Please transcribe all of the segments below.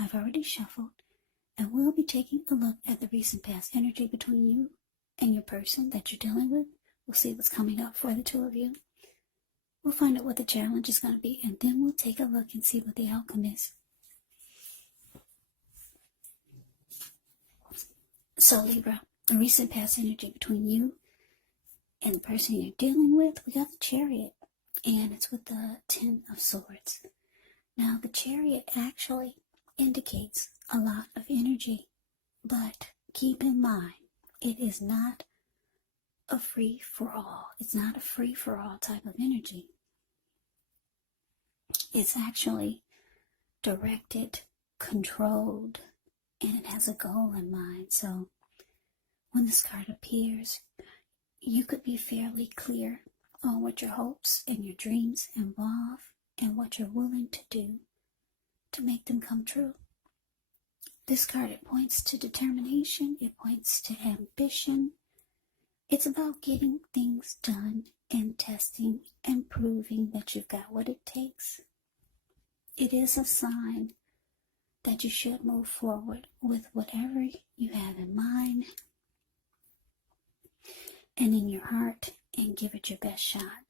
I've already shuffled, and we'll be taking a look at the recent past energy between you and your person that you're dealing with. We'll see what's coming up for the two of you. We'll find out what the challenge is going to be, and then we'll take a look and see what the outcome is. So Libra, the recent past energy between you and the person you're dealing with, we got the Chariot, and it's with the Ten of Swords. Now, the Chariot actually indicates a lot of energy, but keep in mind, it is not a free-for-all. It's not a free-for-all type of energy. It's actually directed, controlled, and it has a goal in mind. So when this card appears, you could be fairly clear on what your hopes and your dreams involve and what you're willing to do to make them come true. This card, it points to determination, it points to ambition. It's about getting things done and testing and proving that you've got what it takes. It is a sign that you should move forward with whatever you have in mind and in your heart and give it your best shot.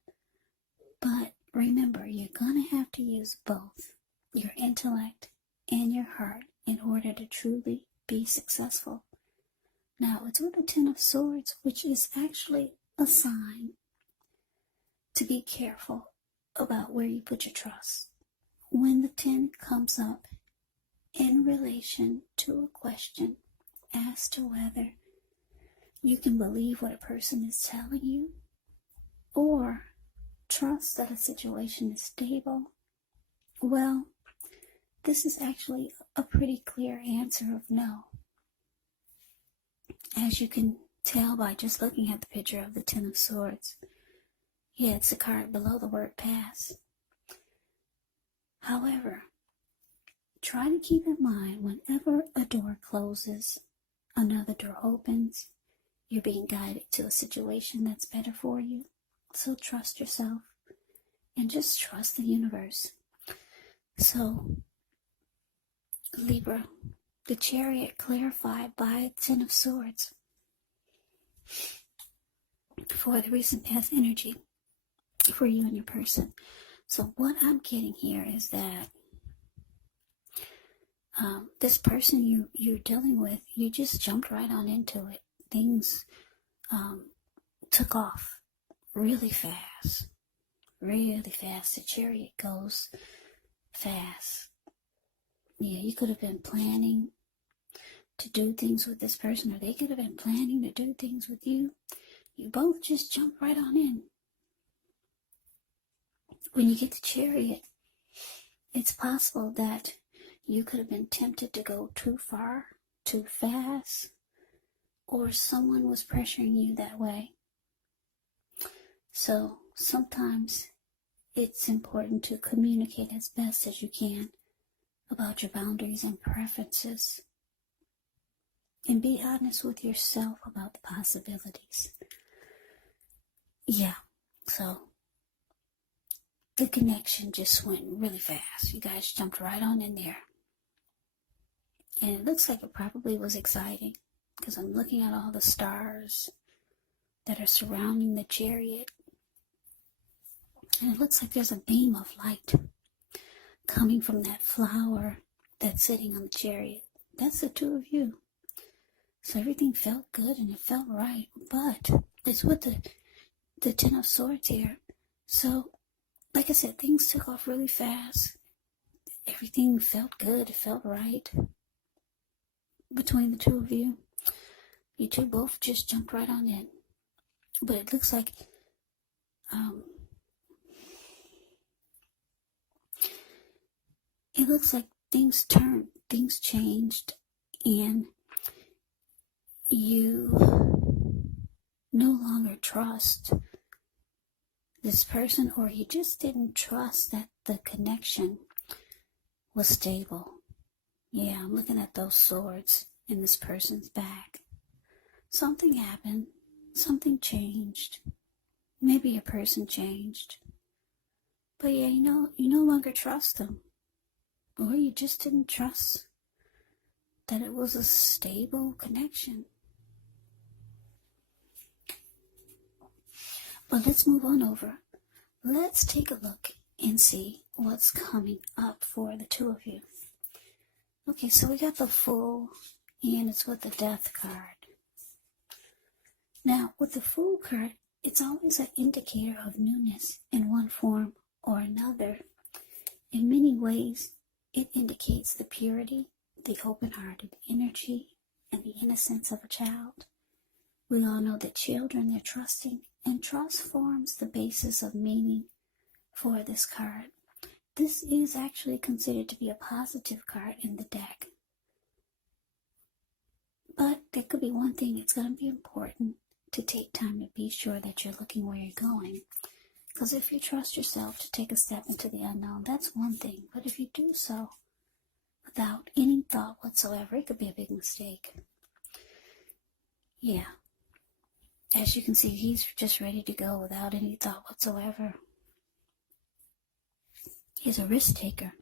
But remember, you're going to have to use both your intellect and your heart in order to truly be successful. Now, it's with the Ten of Swords, which is actually a sign to be careful about where you put your trust. When the 10 comes up in relation to a question as to whether you can believe what a person is telling you or trust that a situation is stable, well, this is actually a pretty clear answer of no. As you can tell by just looking at the picture of the Ten of Swords, yeah, it's a card below the word pass. However, try to keep in mind whenever a door closes, another door opens. You're being guided to a situation that's better for you. So trust yourself and just trust the universe. So, Libra, the Chariot clarified by the Ten of Swords for the recent past energy for you and your person. So what I'm getting here is that this person you're dealing with, you just jumped right on into it. Things took off really fast. Really fast. The Chariot goes fast. Yeah, you could have been planning to do things with this person, or they could have been planning to do things with you. You both just jumped right on in. When you get the Chariot, it's possible that you could have been tempted to go too far, too fast, or someone was pressuring you that way. So sometimes it's important to communicate as best as you can about your boundaries and preferences, and be honest with yourself about the possibilities. Yeah, so the connection just went really fast. You guys jumped right on in there. And it looks like it probably was exciting, because I'm looking at all the stars that are surrounding the Chariot. And it looks like there's a beam of light coming from that flower that's sitting on the Chariot. That's the two of you. So everything felt good and it felt right. But it's with the Ten of Swords here. So, like I said, things took off really fast. Everything felt good. It felt right between the two of you. You two both just jumped right on in. But it looks like things turned, things changed, and you no longer trust this person, or you just didn't trust that the connection was stable. Yeah, I'm looking at those swords in this person's back. Something happened. Something changed. Maybe a person changed. But yeah, you no longer trust them. Or you just didn't trust that it was a stable connection. But let's move on over. Let's take a look and see what's coming up for the two of you. Okay, so we got the Fool, and it's with the Death card. Now, with the Fool card, it's always an indicator of newness in one form or another. In many ways, it indicates the purity, the open-hearted energy, and the innocence of a child. We all know that children, they're trusting, and trust forms the basis of meaning for this card. This is actually considered to be a positive card in the deck. But there could be one thing. It's going to be important to take time to be sure that you're looking where you're going. Because if you trust yourself to take a step into the unknown, that's one thing. But if you do so without any thought whatsoever, it could be a big mistake. Yeah. As you can see, he's just ready to go without any thought whatsoever. He's a risk taker.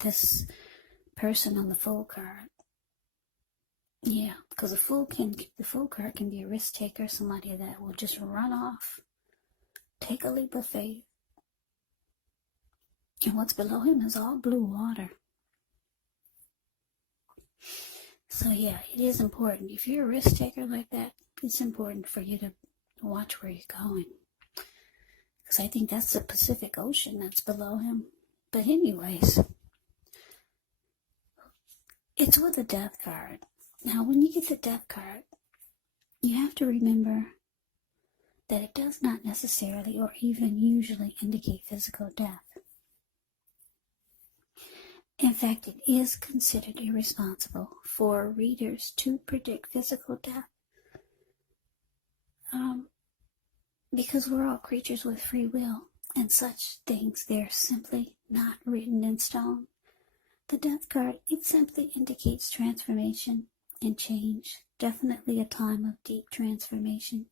This person on the Fool card. Yeah, because the Fool card can be a risk taker, somebody that will just run off, take a leap of faith. And what's below him is all blue water. So yeah, it is important. If you're a risk taker like that, it's important for you to watch where you're going. Because I think that's the Pacific Ocean that's below him. But anyways, it's with the Death card. Now, when you get the Death card, you have to remember that it does not necessarily or even usually indicate physical death. In fact, it is considered irresponsible for readers to predict physical death. Because we're all creatures with free will, and such things, they're simply not written in stone. The Death card, it simply indicates transformation and change. Definitely a time of deep transformation.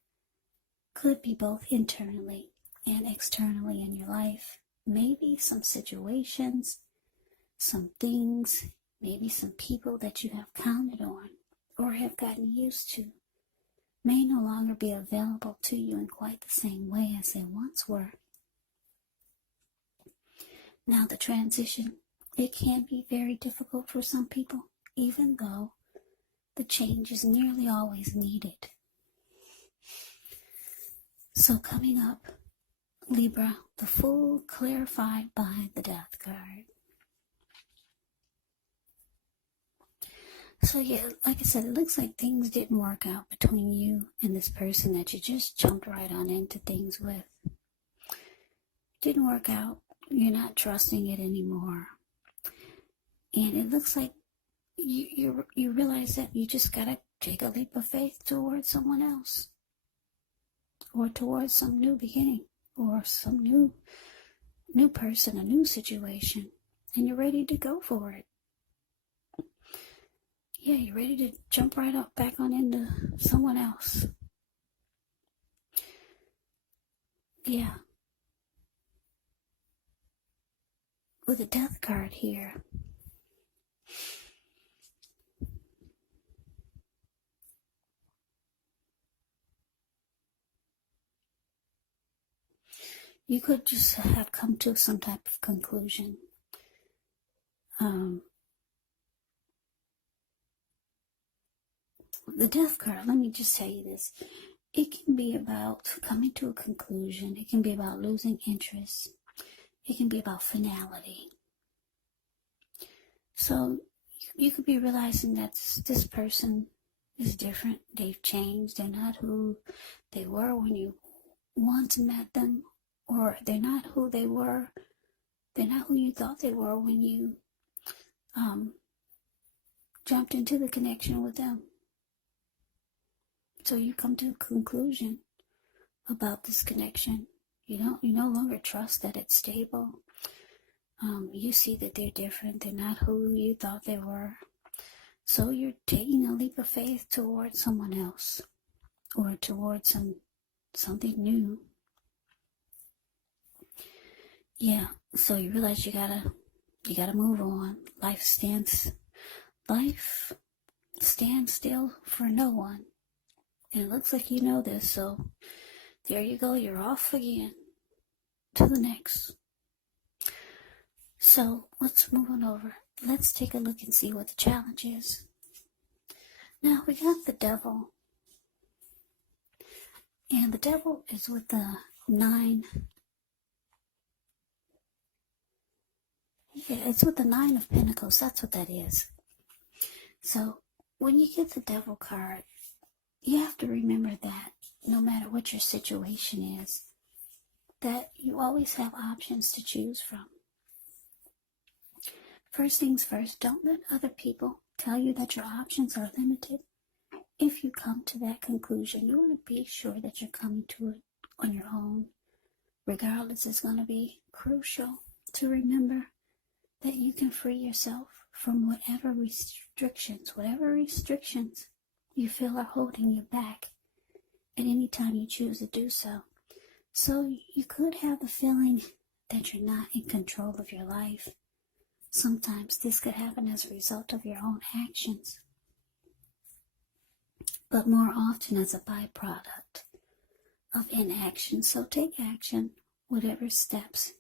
Could be both internally and externally in your life. Maybe some situations, some things, maybe some people that you have counted on or have gotten used to may no longer be available to you in quite the same way as they once were. Now the transition, it can be very difficult for some people, even though the change is nearly always needed. So coming up, Libra, the Fool clarified by the Death card. So yeah, like I said, it looks like things didn't work out between you and this person that you just jumped right on into things with. Didn't work out. You're not trusting it anymore. And it looks like you realize that you just gotta take a leap of faith towards someone else. Or towards some new beginning. Or some new person, a new situation. And you're ready to go for it. Yeah, you're ready to jump right up back on into someone else. Yeah. With a Death card here. You could just have come to some type of conclusion. The Death card, let me just tell you this. It can be about coming to a conclusion. It can be about losing interest. It can be about finality. So you could be realizing that this person is different. They've changed. They're not who they were when you once met them. Or they're not who they were. They're not who you thought they were when you jumped into the connection with them. So you come to a conclusion about this connection. You no longer trust that it's stable. You see that they're different. They're not who you thought they were. So you're taking a leap of faith towards someone else, or towards something new. Yeah. So you realize you gotta move on. Life stand still for no one. And it looks like you know this, so there you go, you're off again to the next. So let's move on over. Let's take a look and see what the challenge is. Now we got the devil. And the devil is with the 9. Yeah, it's with the 9 of Pentacles. That's what that is. So when you get the devil card, you have to remember that no matter what your situation is, that you always have options to choose from. First things first, don't let other people tell you that your options are limited. If you come to that conclusion, you want to be sure that you're coming to it on your own. Regardless, it's going to be crucial to remember that you can free yourself from whatever restrictions you feel are holding you back at any time you choose to do so. So you could have the feeling that you're not in control of your life. Sometimes this could happen as a result of your own actions, but more often as a byproduct of inaction. So take action, whatever steps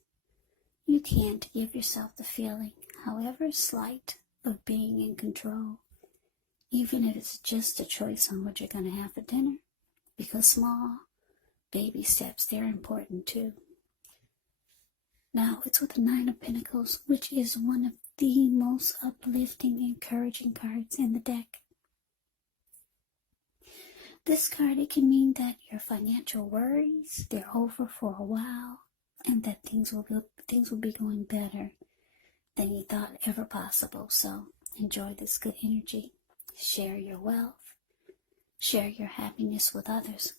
you can, to give yourself the feeling, however slight, of being in control, even if it's just a choice on what you're going to have for dinner, because small baby steps, they're important too. Now, it's with the 9 of Pentacles, which is one of the most uplifting, encouraging cards in the deck. This card, it can mean that your financial worries, they're over for a while, and that things will be going better than you thought ever possible. So enjoy this good energy. Share your wealth. Share your happiness with others.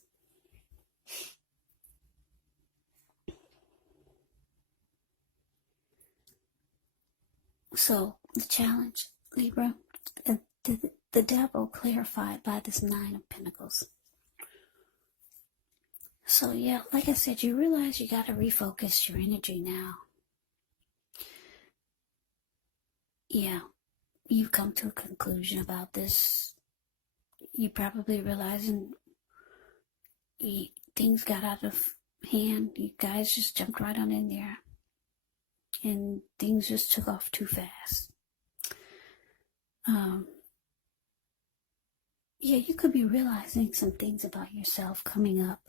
So the challenge, Libra, the devil clarified by this 9 of Pentacles. So yeah, like I said, you realize you got to refocus your energy now. Yeah, you've come to a conclusion about this. You probably realizing things got out of hand. You guys just jumped right on in there, and things just took off too fast. Yeah, you could be realizing some things about yourself coming up.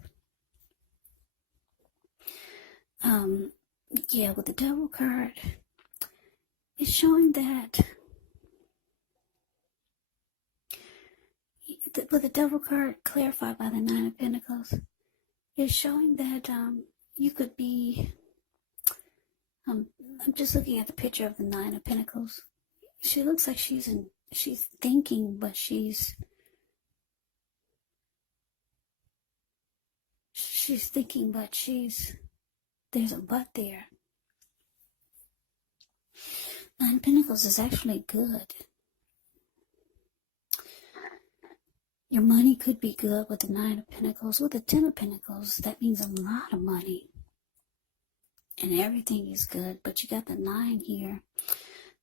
Yeah, with the devil card, it's showing that with the devil card clarified by the 9 of Pentacles, it's showing that you could be, I'm just looking at the picture of the 9 of Pentacles. She looks like she's thinking, but she's thinking, but there's a but there. 9 of Pentacles is actually good. Your money could be good with the 9 of Pentacles. With the 10 of Pentacles, that means a lot of money. And everything is good, but you got the 9 here.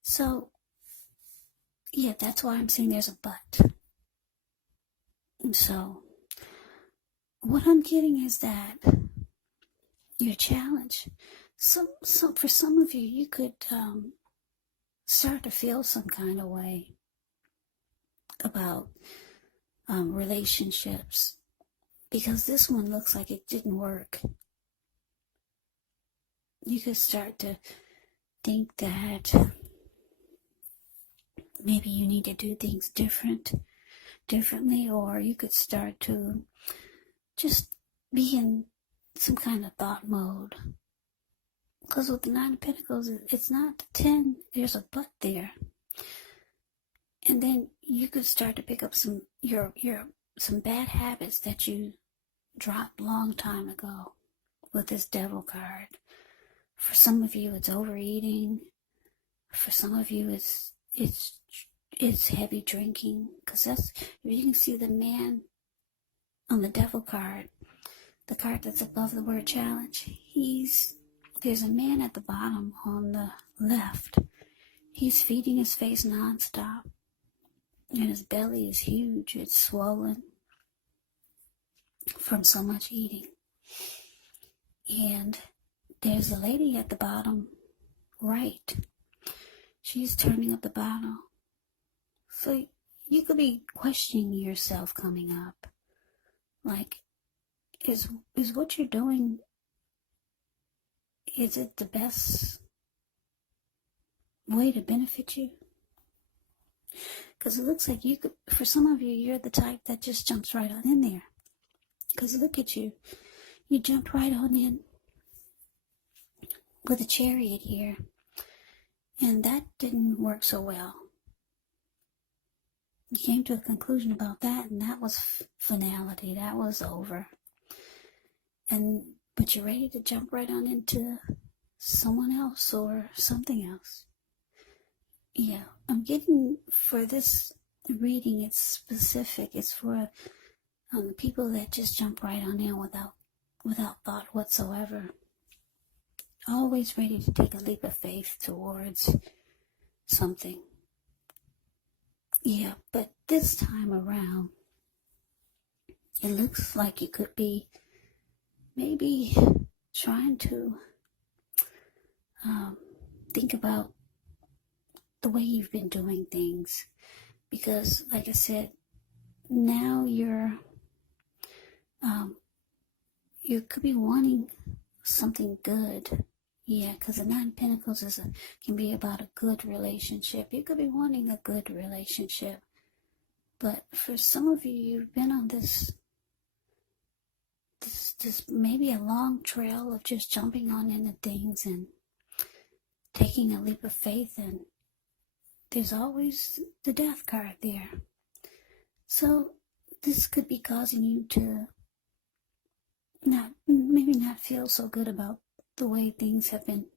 So, yeah, that's why I'm saying there's a but. And so, what I'm getting is that your challenge, so for some of you, you could start to feel some kind of way about relationships, because this one looks like it didn't work. You could start to think that maybe you need to do things differently, or you could start to just be in some kind of thought mode. Because with the 9 of Pentacles, it's not the 10, there's a but there. And then you could start to pick up some bad habits that you dropped long time ago with this devil card. For some of you, it's overeating. For some of you, it's heavy drinking. Because that's, if you can see the man on the devil card, the card that's above the word challenge, there's a man at the bottom on the left. He's feeding his face nonstop. And his belly is huge. It's swollen from so much eating. And there's a lady at the bottom right. She's turning up the bottle. So you could be questioning yourself coming up. Like, is what you're doing, is it the best way to benefit you? Because it looks like you could, for some of you, you're the type that just jumps right on in there. Because look at you. You jumped right on in with a chariot here. And that didn't work so well. You came to a conclusion about that, and that was finality. That was over. But you're ready to jump right on into someone else or something else. Yeah, I'm getting, for this reading, it's specific. It's for people that just jump right on in without thought whatsoever. Always ready to take a leap of faith towards something. Yeah, but this time around, it looks like you could be maybe trying to think about the way you've been doing things. Because, like I said, now you could be wanting something good. Yeah, because the Nine of Pentacles can be about a good relationship. You could be wanting a good relationship. But for some of you, you've been on this maybe a long trail of just jumping on into things and taking a leap of faith, and there's always the death card there. So this could be causing you to maybe not feel so good about the way things have been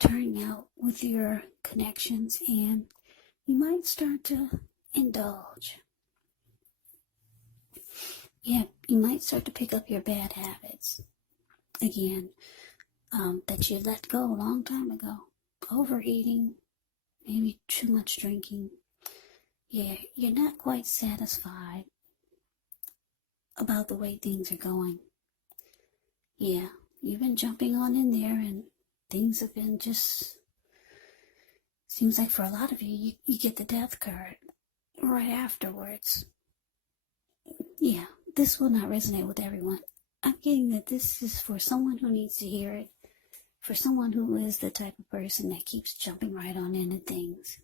turning out with your connections, and you might start to indulge. Yeah, you might start to pick up your bad habits again, that you let go a long time ago. Overeating, maybe too much drinking. Yeah, you're not quite satisfied about the way things are going. Yeah, you've been jumping on in there, and things have been just, seems like for a lot of you, you get the death card right afterwards. Yeah, this will not resonate with everyone. I'm getting that this is for someone who needs to hear it, for someone who is the type of person that keeps jumping right on into things,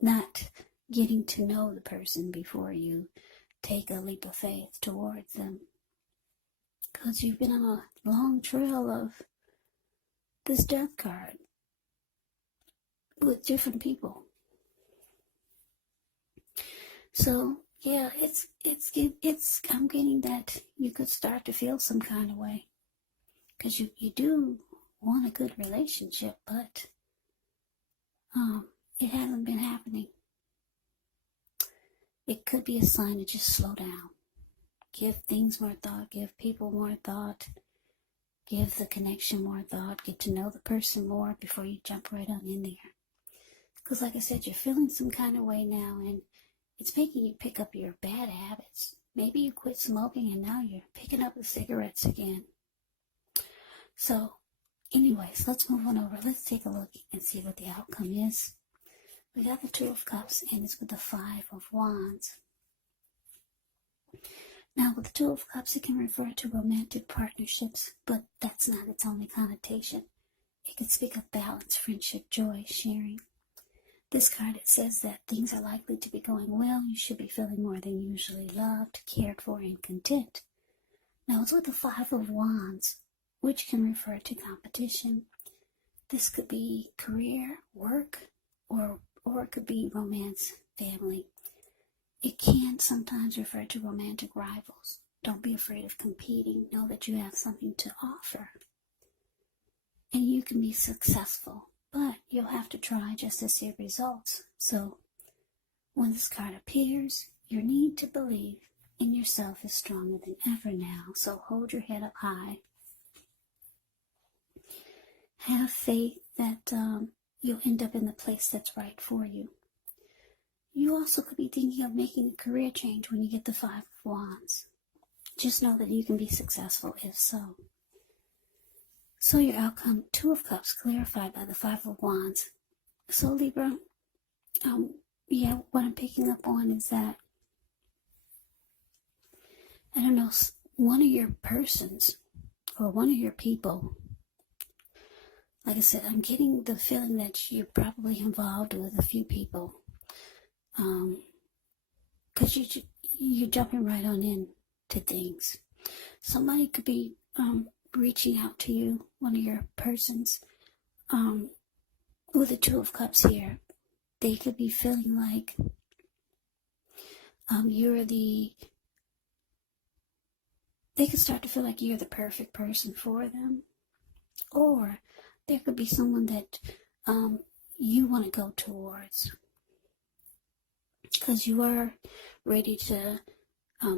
not getting to know the person before you take a leap of faith towards them. Because you've been on a long trail of this death card with different people. So yeah, I'm getting that you could start to feel some kind of way, because you do want a good relationship, but it hasn't been happening. It could be a sign to just slow down. Give things more thought, give people more thought, give the connection more thought, get to know the person more before you jump right on in there. Because like I said, you're feeling some kind of way now, and it's making you pick up your bad habits. Maybe you quit smoking and now you're picking up the cigarettes again. So anyways, let's move on over. Let's take a look and see what the outcome is. We got the Two of Cups, and it's with the Five of Wands. Now, with the Two of Cups, it can refer to romantic partnerships, but that's not its only connotation. It can speak of balance, friendship, joy, sharing. This card, it says that things are likely to be going well. You should be feeling more than usually loved, cared for, and content. Now, it's with the Five of Wands, which can refer to competition. This could be career, work, or it could be romance, family. It can sometimes refer to romantic rivals. Don't be afraid of competing. Know that you have something to offer. And you can be successful, but you'll have to try just to see results. So when this card appears, your need to believe in yourself is stronger than ever now. So hold your head up high. Have faith that you'll end up in the place that's right for you. you also could be thinking of making a career change when you get the Five of Wands. Just know that you can be successful if so. So your outcome, Two of Cups, clarified by the Five of Wands. So Libra, what I'm picking up on is that, I don't know, one of your persons or one of your people, like I said, I'm getting the feeling that you're probably involved with a few people. Because you're jumping right on into things. Somebody could be reaching out to you, one of your persons, with the Two of Cups here. They could be feeling like they could start to feel like you're the perfect person for them. Or there could be someone that you want to go towards, because you are ready to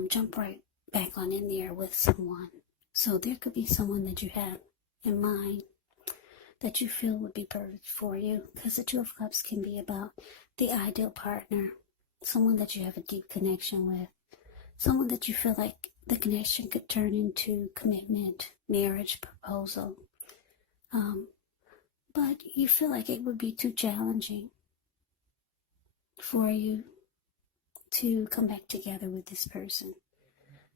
jump right back on in there with someone. So there could be someone that you have in mind that you feel would be perfect for you, because the Two of Cups can be about the ideal partner, someone that you have a deep connection with, someone that you feel like the connection could turn into commitment, marriage, proposal. But you feel like it would be too challenging for you to come back together with this person.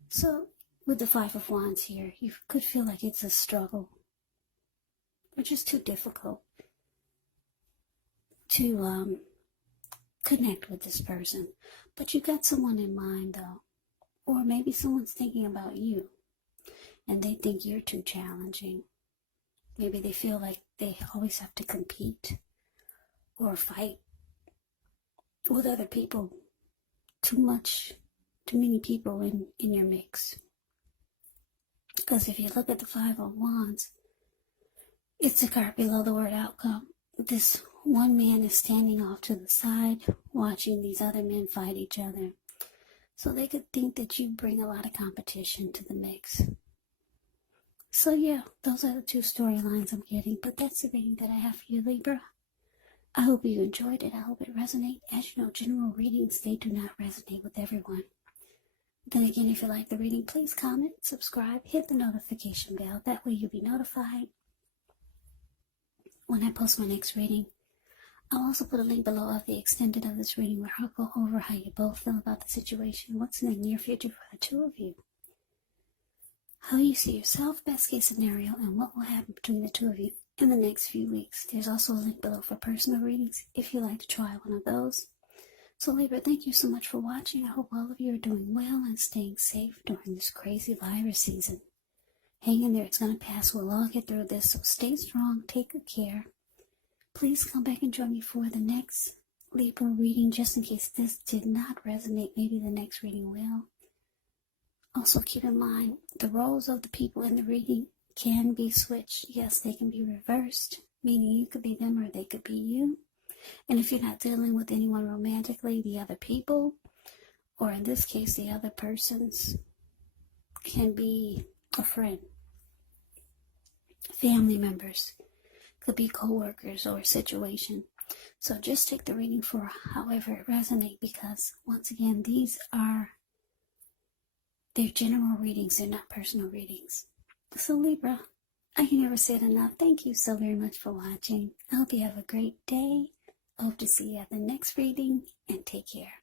So with the Five of Wands here, you could feel like it's a struggle, or just too difficult to connect with this person. But you got someone in mind though, or maybe someone's thinking about you and they think you're too challenging. Maybe they feel like they always have to compete or fight with other people. Too many people in your mix. Because if you look at the Five of Wands, it's a card below the word outcome. This one man is standing off to the side, watching these other men fight each other. So they could think that you bring a lot of competition to the mix. So yeah, those are the two storylines I'm getting, but that's the reading that I have for you, Libra. I hope you enjoyed it. I hope it resonated. As you know, general readings, they do not resonate with everyone. Then again, if you like the reading, please comment, subscribe, hit the notification bell. That way you'll be notified when I post my next reading. I'll also put a link below of the extended of this reading where I'll go over how you both feel about the situation, what's in the near future for the two of you, how you see yourself, best case scenario, and what will happen between the two of you in the next few weeks. There's also a link below for personal readings if you'd like to try one of those. So Libra, thank you so much for watching. I hope all of you are doing well and staying safe during this crazy virus season. Hang in there, it's going to pass. We'll all get through this, so stay strong, take good care. Please come back and join me for the next Libra reading, just in case this did not resonate. Maybe the next reading will. Also keep in mind, the roles of the people in the reading can be switched. Yes, they can be reversed, meaning you could be them or they could be you. And if you're not dealing with anyone romantically, the other people, or in this case, the other persons, can be a friend, family members, could be co-workers or a situation. So just take the reading for however it resonates, because once again, they're general readings, they're not personal readings. So Libra, I can never say it enough. Thank you so very much for watching. I hope you have a great day. I hope to see you at the next reading, and take care.